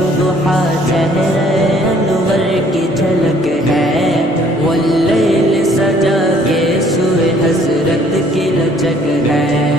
صبح چہرے انور کی جھلک ہے، واللیل سجا کے سوئے حسرت کی لچک ہے۔